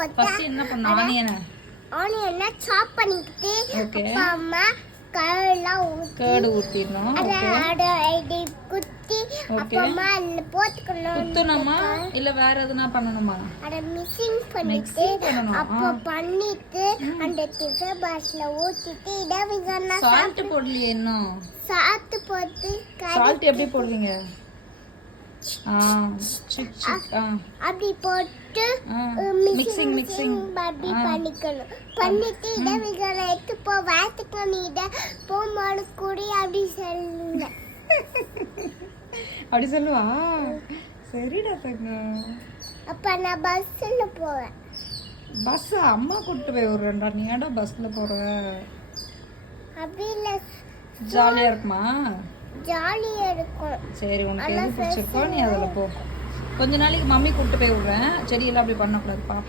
போட்டு ஃபர்ஸ்ட் என்ன பண்ண ஆனியனை சாப் பண்ணிக்கிட்டு ஓகே அம்மா கர்லாம் கர்ட் ஊத்திடணும் அட குத்தி அப்புறமா அதுல போட்டுக்கணும் குத்தணுமா இல்ல வேற எதுனா பண்ணணுமா அட மிக்சிங் பண்ணிட்டு அப்போ பண்ணிட்டு அந்த டிஃபன் பாக்ஸ்ல ஊத்திட்டு இடவிகனா சால்ட் போடலையே இன்னும் சால்ட் போட்டு சால்ட் எப்படி போடுவீங்க அப்படி போட்டு மிக்சிங் அப்படி பண்ணிக்கணும் பண்ணிட்டு இடவிகனா எடுத்து போ வாத்துக்கணும் போகும்போது குடி அப்படி சொல்லுங்க அப்படி சொல்லுவா சரிடா தங்கம் அப்ப நான் பஸ்ல போவேன் பஸ் அம்மா கூட்டு போய் விடுறேன்டா நீ ஏன்டா பஸ்ல போற அப்படி இல்ல ஜாலியா இருக்குமா ஜாலியா இருக்கும் சரி உனக்கு எது பிடிச்சிருக்கோ நீ அதுல போ கொஞ்ச நாளைக்கு மம்மி கூட்டு போய் விடுறேன் செடியெல்லாம் அப்படி பண்ணக்கூடாது பாப்பா